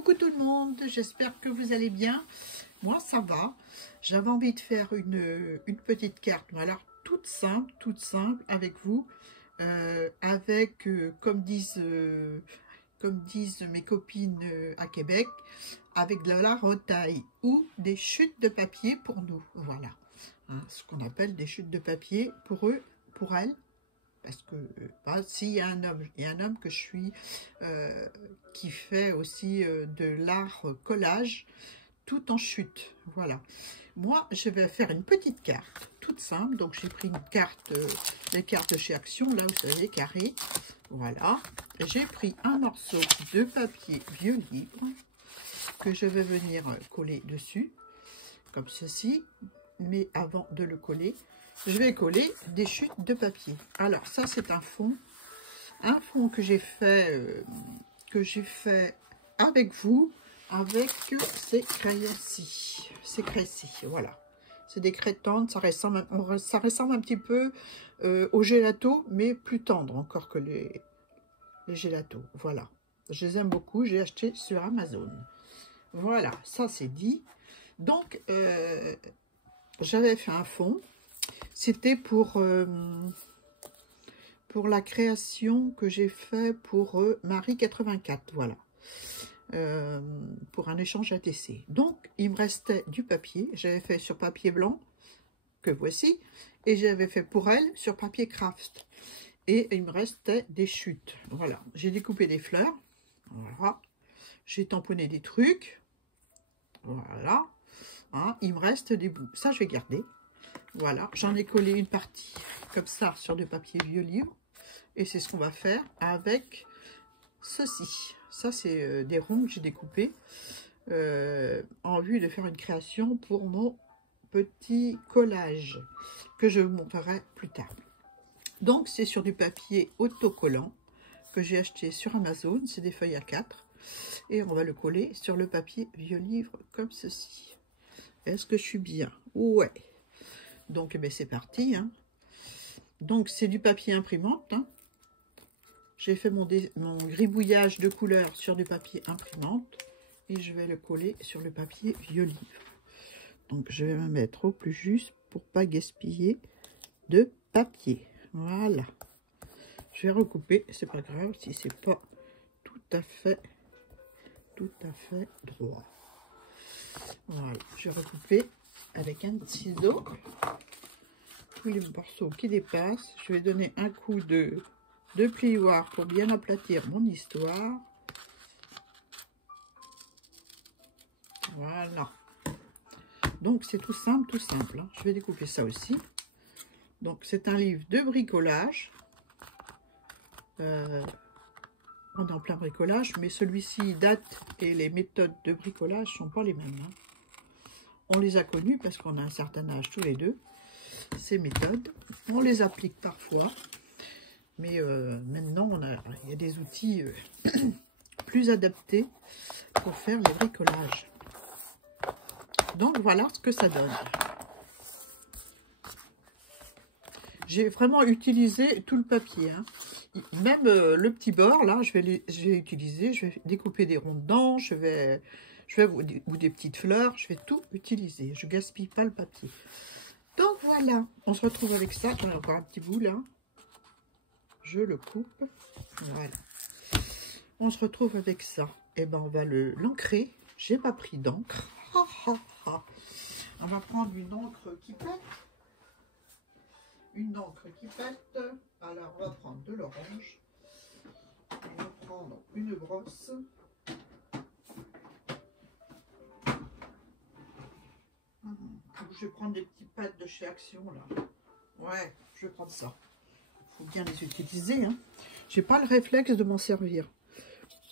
Coucou tout le monde, j'espère que vous allez bien. Moi ça va. J'avais envie de faire une petite carte, mais alors toute simple avec vous, comme disent mes copines à Québec, avec de la retaille ou des chutes de papier pour nous. Voilà, hein, ce qu'on appelle des chutes de papier pour eux, pour elles. Parce que s'il y a un homme que je suis qui fait aussi de l'art collage tout en chute. Voilà. Moi, je vais faire une petite carte toute simple. Donc, j'ai pris une carte, les cartes de chez Action, là, vous savez, carré. Voilà. J'ai pris un morceau de papier vieux livre que je vais venir coller dessus, comme ceci. Mais avant de le coller, je vais coller des chutes de papier. Alors ça c'est un fond que j'ai fait avec vous, avec ces crayons-ci. Ces craies-ci, voilà. C'est des craies tendres, ça ressemble un petit peu au gelato, mais plus tendre encore que les gélatos. Voilà. Je les aime beaucoup, j'ai acheté sur Amazon. Voilà, ça c'est dit. Donc, j'avais fait un fond. C'était pour la création que j'ai fait pour Marie 84, voilà. Pour un échange ATC. Donc, il me restait du papier. J'avais fait sur papier blanc, que voici. Et j'avais fait pour elle sur papier craft. Et il me restait des chutes. Voilà. J'ai découpé des fleurs. Voilà. J'ai tamponné des trucs. Voilà. Hein, il me reste des bouts. Ça, je vais garder. Voilà, j'en ai collé une partie comme ça sur du papier vieux livre. Et c'est ce qu'on va faire avec ceci. Ça, c'est des ronds que j'ai découpés en vue de faire une création pour mon petit collage que je vous montrerai plus tard. Donc, c'est sur du papier autocollant que j'ai acheté sur Amazon. C'est des feuilles A4. Et on va le coller sur le papier vieux livre comme ceci. Est-ce que je suis bien? Ouais. Donc, eh c'est parti. Hein. Donc, c'est du papier imprimante. Hein. J'ai fait mon gribouillage de couleurs sur du papier imprimante. Et je vais le coller sur le papier vieux livre. Donc, je vais me mettre au plus juste pour pas gaspiller de papier. Voilà. Je vais recouper. C'est pas grave si c'est pas tout à fait droit. Voilà. Je vais recouper avec un ciseau tous les morceaux qui dépassent. Je vais donner un coup de plioir pour bien aplatir mon histoire. Voilà. Donc c'est tout simple, hein. Je vais découper ça aussi. Donc c'est un livre de bricolage. On est en plein bricolage, mais celui-ci date et les méthodes de bricolage sont pas les mêmes. Hein. On les a connus parce qu'on a un certain âge tous les deux. Ces méthodes, on les applique parfois, mais maintenant il y a des outils plus adaptés pour faire les bricolages. Donc voilà ce que ça donne. J'ai vraiment utilisé tout le papier, hein. Même le petit bord là, je vais utiliser, je vais découper des ronds dedans, ou des petites fleurs, je vais tout utiliser, je gaspille pas le papier. Donc voilà, on se retrouve avec ça. J'en ai encore un petit bout là. Je le coupe. Voilà. On se retrouve avec ça. Et ben on va l'ancrer. J'ai pas pris d'encre. On va prendre une encre qui pète. Une encre qui pète. Alors on va prendre de l'orange. On va prendre une brosse. Je vais prendre des petits pads de chez Action là. Ouais, je vais prendre ça. Il faut bien les utiliser. Hein. J'ai pas le réflexe de m'en servir.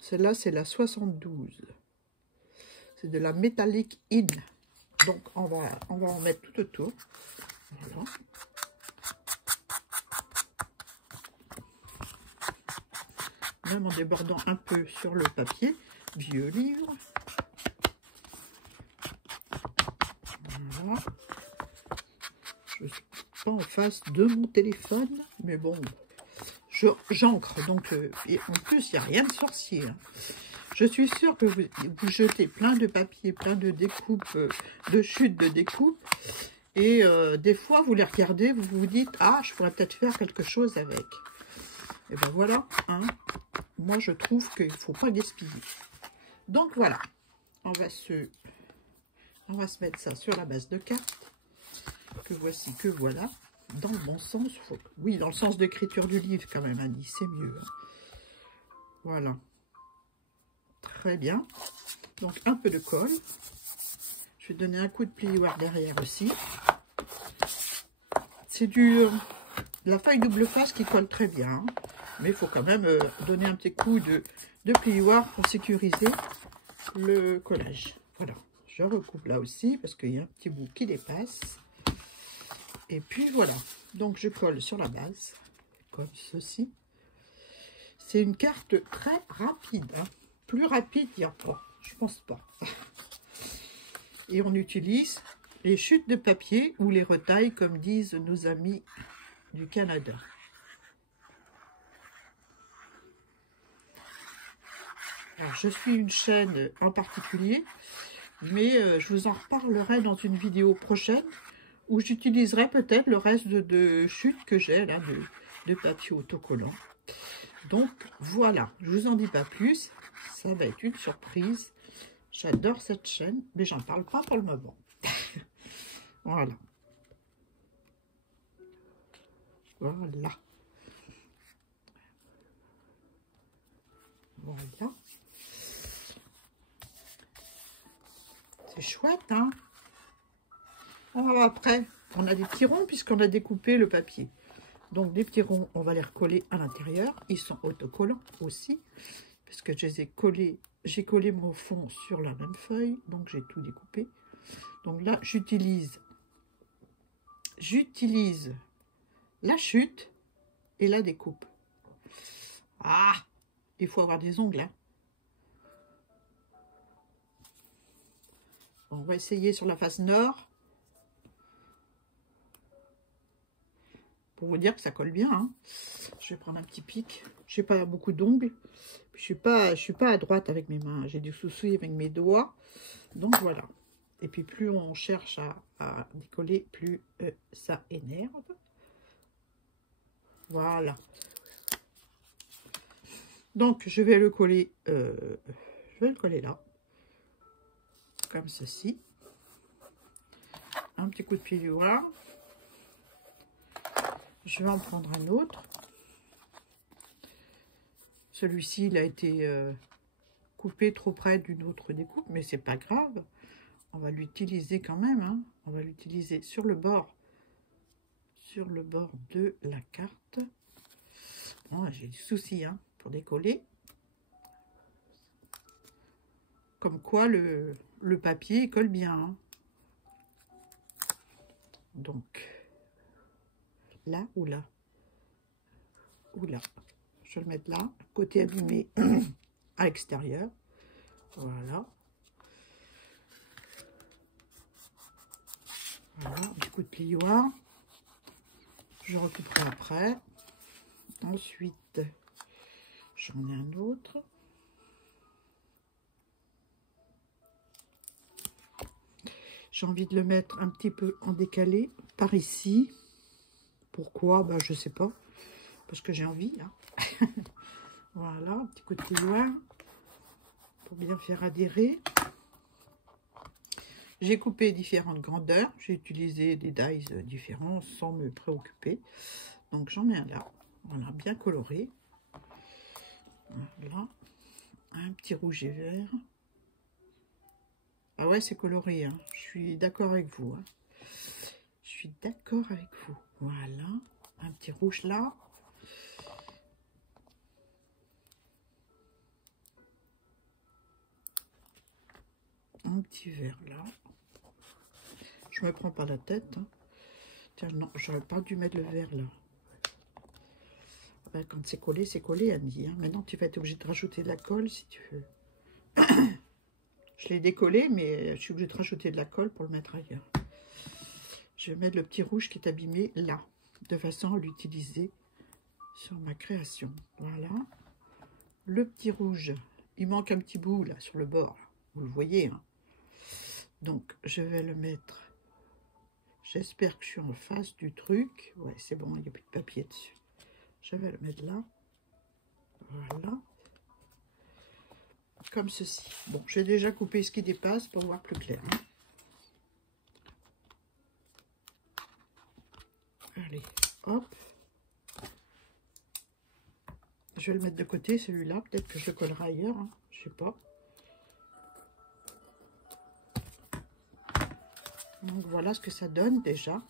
Celle-là, c'est la 72. C'est de la métallique in. Donc on va en mettre tout autour. Voilà. Même en débordant un peu sur le papier. Vieux livre. Voilà. Je suis pas en face de mon téléphone, mais bon, j'encre. Donc, et en plus, il n'y a rien de sorcier. Hein. Je suis sûre que vous jetez plein de papiers, plein de découpes, de chutes de découpes. Et des fois, vous les regardez, vous vous dites, ah, je pourrais peut-être faire quelque chose avec. Et ben voilà, hein. Moi, je trouve qu'il ne faut pas gaspiller. Donc voilà, on va se mettre ça sur la base de cartes. Que voici, que voilà. Dans le bon sens, oui, dans le sens d'écriture du livre quand même, Annie, c'est mieux. Hein. Voilà. Très bien. Donc un peu de colle. Je vais donner un coup de plioir derrière aussi. C'est la feuille double face qui colle très bien. Hein. Mais il faut quand même donner un petit coup de plioir pour sécuriser le collage. Voilà. Je recoupe là aussi parce qu'il y a un petit bout qui dépasse. Et puis voilà. Donc je colle sur la base. Comme ceci. C'est une carte très rapide. Hein. Plus rapide, il n'y a pas. Je pense pas. Et on utilise les chutes de papier ou les retailles, comme disent nos amis du Canada. Alors, je suis une chaîne en particulier, mais je vous en reparlerai dans une vidéo prochaine où j'utiliserai peut-être le reste de chutes que j'ai là, de papier autocollant. Donc, voilà, je vous en dis pas plus, ça va être une surprise. J'adore cette chaîne, mais j'en parle pas pour le moment. Voilà. Voilà. Voilà. C'est chouette, hein? Alors après, on a des petits ronds puisqu'on a découpé le papier. Donc, des petits ronds, on va les recoller à l'intérieur. Ils sont autocollants aussi, parce que je les ai collés. J'ai collé mon fond sur la même feuille, donc j'ai tout découpé. Donc là, j'utilise la chute et la découpe. Ah, il faut avoir des ongles. Hein. On va essayer sur la face nord. Pour vous dire que ça colle bien. Hein. Je vais prendre un petit pic. Je n'ai pas beaucoup d'ongles. Je suis pas à droite avec mes mains. J'ai du souci avec mes doigts. Donc voilà. Et puis plus on cherche à décoller, plus ça énerve. Voilà. Donc je vais le coller. Je vais le coller là. Comme ceci. Un petit coup de plioir. Je vais en prendre un autre. Celui-ci, il a été coupé trop près d'une autre découpe, mais c'est pas grave. On va l'utiliser quand même. Hein. On va l'utiliser sur le bord de la carte. Bon, j'ai du souci hein, pour décoller. Comme quoi, le papier il colle bien. Hein. Donc, là ou là. Ou là. Je vais le mettre là, côté abîmé à l'extérieur. Voilà. Voilà, un petit coup de plioir. Je recouperai après. Ensuite, j'en ai un autre. J'ai envie de le mettre un petit peu en décalé par ici. Pourquoi? Ben, je sais pas. Parce que j'ai envie. Hein. Voilà, un petit coup de plioir pour bien faire adhérer. J'ai coupé différentes grandeurs. J'ai utilisé des dies différents sans me préoccuper. Donc j'en mets un là. Voilà, bien coloré. Voilà. Un petit rouge et vert. Ah ouais, c'est coloré. Hein. Je suis d'accord avec vous. Hein. Je suis d'accord avec vous. Voilà. Un petit rouge là. Un petit vert là. Je me prends pas la tête. Hein. Tiens, non, j'aurais pas dû mettre le vert là. Ben, quand c'est collé, Annie. Hein. Maintenant, tu vas être obligé de rajouter de la colle si tu veux. Je l'ai décollé, mais je suis obligée de rajouter de la colle pour le mettre ailleurs. Je vais mettre le petit rouge qui est abîmé là, de façon à l'utiliser sur ma création. Voilà. Le petit rouge il manque un petit bout là sur le bord, là. Vous le voyez, hein. Donc je vais le mettre, j'espère que je suis en face du truc. Ouais, c'est bon, il n'y a plus de papier dessus. Je vais le mettre là, voilà, comme ceci. Bon, j'ai déjà coupé ce qui dépasse pour voir plus clair, hein. Allez, hop. Je vais le mettre de côté, celui-là. Peut-être que je le collerai ailleurs, hein. Je sais pas. Donc voilà ce que ça donne déjà.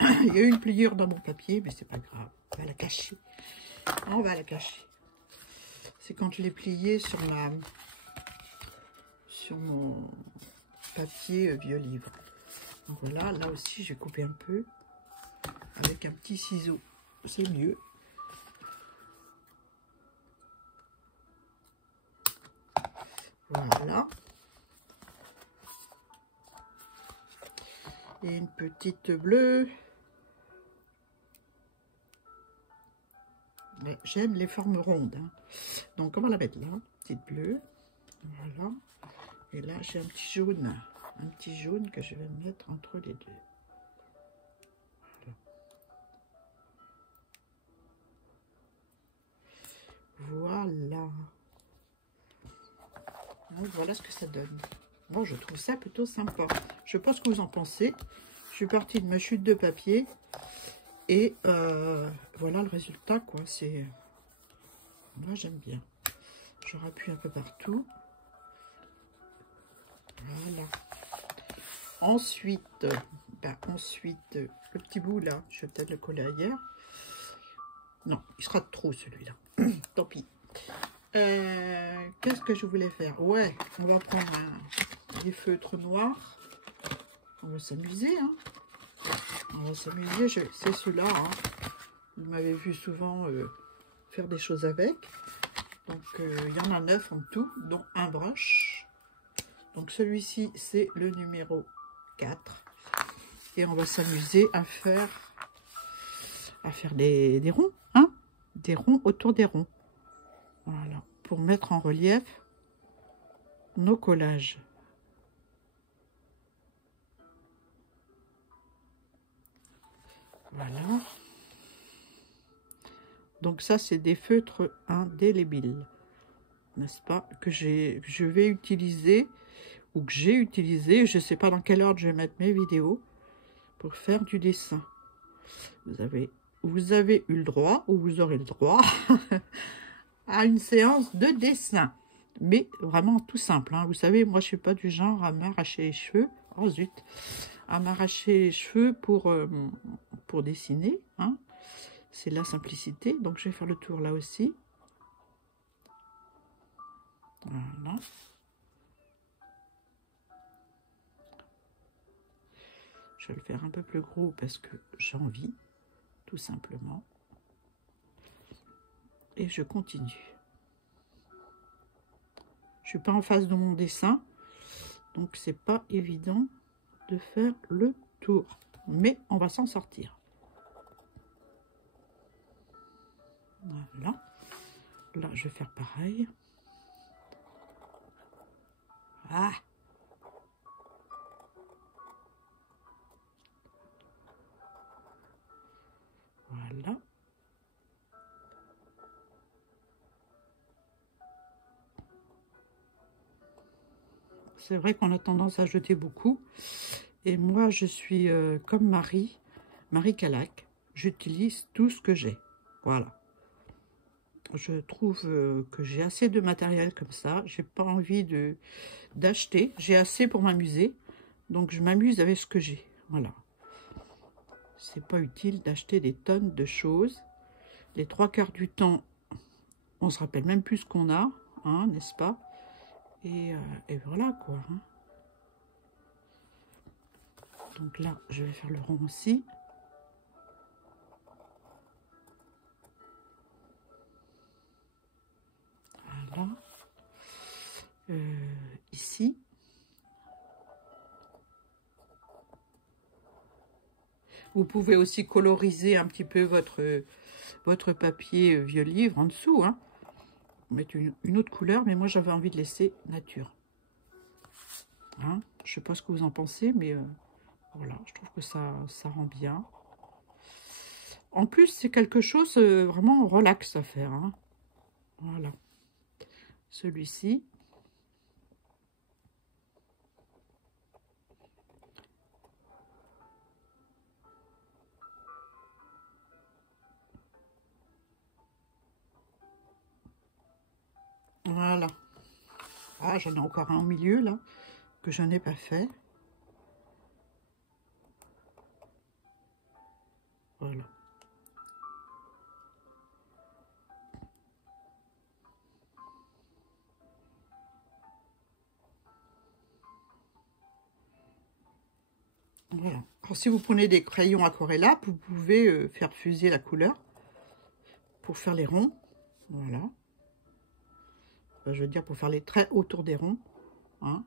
Il y a une pliure dans mon papier, mais c'est pas grave. On va la cacher. On va la cacher. C'est quand je l'ai plié sur mon papier vieux livre. Donc voilà, là aussi j'ai coupé un peu avec un petit ciseau. C'est mieux. Voilà. Et une petite bleue. J'aime les formes rondes, hein. Donc on va la mettre là, petite bleue. Voilà. Et là j'ai un petit jaune. Un petit jaune que je vais mettre entre les deux. Voilà. Donc, voilà ce que ça donne. Moi, je trouve ça plutôt sympa. Je sais pas ce que vous en pensez. Je suis partie de ma chute de papier. Et voilà le résultat, quoi. C'est... Moi, j'aime bien. Je rappuie un peu partout. Voilà. Ensuite, le petit bout, là, je vais peut-être le coller ailleurs. Non, il sera trop, celui-là. Tant pis. Qu'est-ce que je voulais faire? Ouais, on va prendre des feutres noirs. On va s'amuser, hein. On va s'amuser. C'est ceux-là, hein. Vous m'avez vu souvent faire des choses avec. Donc, il y en a 9 en tout, dont un brush. Donc, celui-ci, c'est le numéro 4. Et on va s'amuser à faire des ronds, hein. Des ronds autour des ronds. Voilà, pour mettre en relief nos collages. Voilà. Donc ça, c'est des feutres indélébiles, n'est-ce pas, que je vais utiliser, ou que j'ai utilisé, je ne sais pas dans quelle ordre je vais mettre mes vidéos, pour faire du dessin. Vous avez eu le droit, ou vous aurez le droit, à une séance de dessin. Mais vraiment tout simple, hein. Vous savez, moi je suis pas du genre à m'arracher les cheveux. Oh zut, à m'arracher les cheveux pour dessiner, hein. C'est la simplicité. Donc je vais faire le tour là aussi. Voilà. Je vais le faire un peu plus gros parce que j'ai envie, tout simplement. Et je continue. Je suis pas en face de mon dessin, donc c'est pas évident de faire le tour, mais on va s'en sortir. Voilà. Là, je vais faire pareil. Ah! Voilà. C'est vrai qu'on a tendance à jeter beaucoup. Et moi, je suis comme Marie Calac. J'utilise tout ce que j'ai. Voilà. Je trouve que j'ai assez de matériel comme ça. J'ai pas envie d'acheter. J'ai assez pour m'amuser. Donc, je m'amuse avec ce que j'ai. Voilà. C'est pas utile d'acheter des tonnes de choses. Les 3/4 du temps, on se rappelle même plus ce qu'on a, hein, n'est-ce pas? Et voilà, quoi. Hein. Donc là, je vais faire le rond aussi. Voilà. Ici. Vous pouvez aussi coloriser un petit peu votre papier vieux livre en dessous, hein. mettre une autre couleur, mais moi j'avais envie de laisser nature. Hein, je sais pas ce que vous en pensez, mais voilà, je trouve que ça rend bien. En plus, c'est quelque chose vraiment relax à faire. Hein. Voilà. Celui-ci. Voilà. Ah, j'en ai encore un au milieu, là, que je n'ai pas fait. Voilà. Voilà. Alors, si vous prenez des crayons aquarella, vous pouvez faire fuser la couleur pour faire les ronds. Voilà. Enfin, je veux dire pour faire les traits autour des ronds. Hein.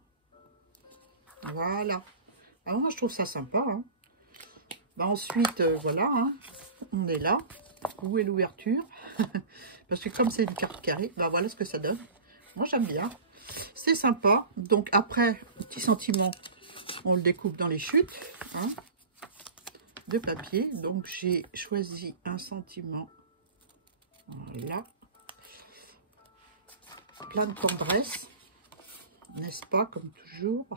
Voilà. Alors, moi, je trouve ça sympa. Hein. Bah, ensuite, voilà, hein, on est là. Où est l'ouverture? Parce que comme c'est une carte carrée, bah, voilà ce que ça donne. Moi, j'aime bien. C'est sympa. Donc, après, petit sentiment, on le découpe dans les chutes. Hein, de papier. Donc j'ai choisi un sentiment, voilà, plein de tendresse, n'est-ce pas, comme toujours.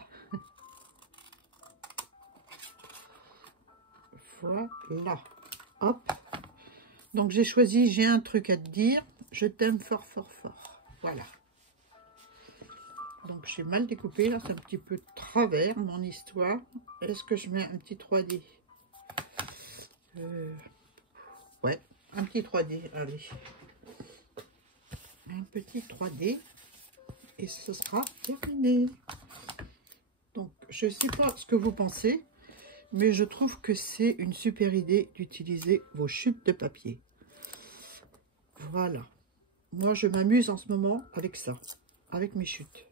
Voilà, hop. Donc j'ai choisi, j'ai un truc à te dire, je t'aime fort fort fort, voilà. Donc j'ai mal découpé, là c'est un petit peu de travers mon histoire. Est-ce que je mets un petit 3D? Ouais, un petit 3D, allez. Un petit 3D. Et ce sera terminé. Donc, je ne sais pas ce que vous pensez, mais je trouve que c'est une super idée d'utiliser vos chutes de papier. Voilà. Moi, je m'amuse en ce moment avec ça, avec mes chutes.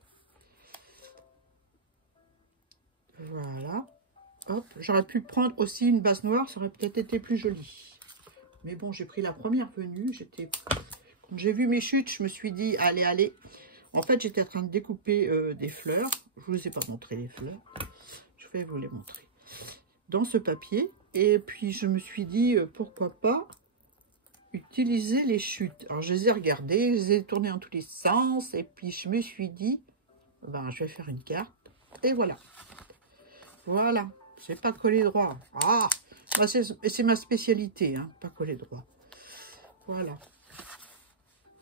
Voilà. Hop, j'aurais pu prendre aussi une base noire, ça aurait peut-être été plus joli. Mais bon, j'ai pris la première venue. Quand j'ai vu mes chutes, je me suis dit, allez, allez. En fait, j'étais en train de découper des fleurs. Je ne vous ai pas montré les fleurs. Je vais vous les montrer. Dans ce papier. Et puis, je me suis dit, pourquoi pas utiliser les chutes. Alors, je les ai regardées, je les ai tournées en tous les sens. Et puis, je me suis dit, ben, je vais faire une carte. Et voilà. Voilà. C'est pas collé droit. Ah, ben, c'est ma spécialité, hein, pas collé droit. Voilà.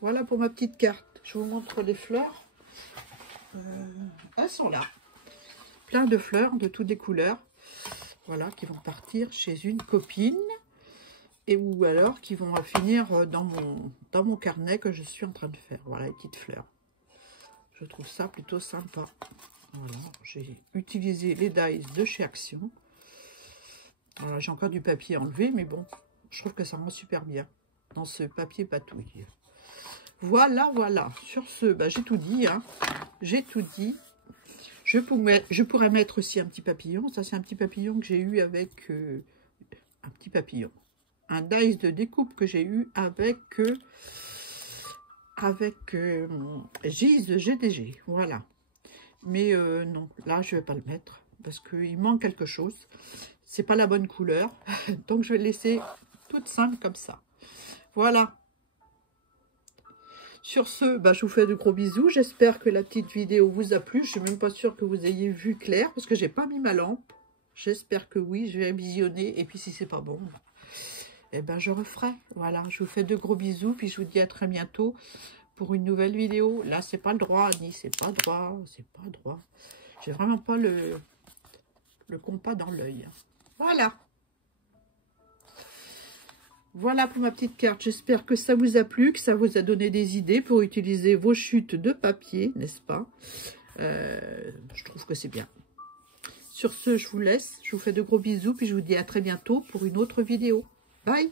Voilà pour ma petite carte. Je vous montre les fleurs. Elles sont là. Plein de fleurs de toutes les couleurs. Voilà, qui vont partir chez une copine. Et ou alors qui vont finir dans mon carnet que je suis en train de faire. Voilà, les petites fleurs. Je trouve ça plutôt sympa. Voilà, j'ai utilisé les dies de chez Action. Voilà, j'ai encore du papier enlevé, mais bon, je trouve que ça rend super bien dans ce papier patouille. Voilà, voilà. Sur ce, bah, j'ai tout dit. Hein. J'ai tout dit. Je pourrais mettre aussi un petit papillon. Ça, c'est un petit papillon que j'ai eu avec... un petit papillon. Un dice de découpe que j'ai eu avec... Gise de GDG. Voilà. Mais non, là, je ne vais pas le mettre. Parce qu'il manque quelque chose. C'est pas la bonne couleur. Donc, je vais le laisser toute simple comme ça. Voilà. Sur ce, bah, je vous fais de gros bisous. J'espère que la petite vidéo vous a plu. Je ne suis même pas sûre que vous ayez vu clair parce que j'ai pas mis ma lampe. J'espère que oui, je vais visionner. Et puis si c'est pas bon, eh ben, je referai. Voilà, je vous fais de gros bisous. Puis je vous dis à très bientôt pour une nouvelle vidéo. Là, c'est pas le droit, Annie. C'est pas droit. C'est pas droit. J'ai vraiment pas le compas dans l'œil. Voilà. Voilà pour ma petite carte. J'espère que ça vous a plu, que ça vous a donné des idées pour utiliser vos chutes de papier, n'est-ce pas? Je trouve que c'est bien. Sur ce, je vous laisse. Je vous fais de gros bisous, puis je vous dis à très bientôt pour une autre vidéo. Bye!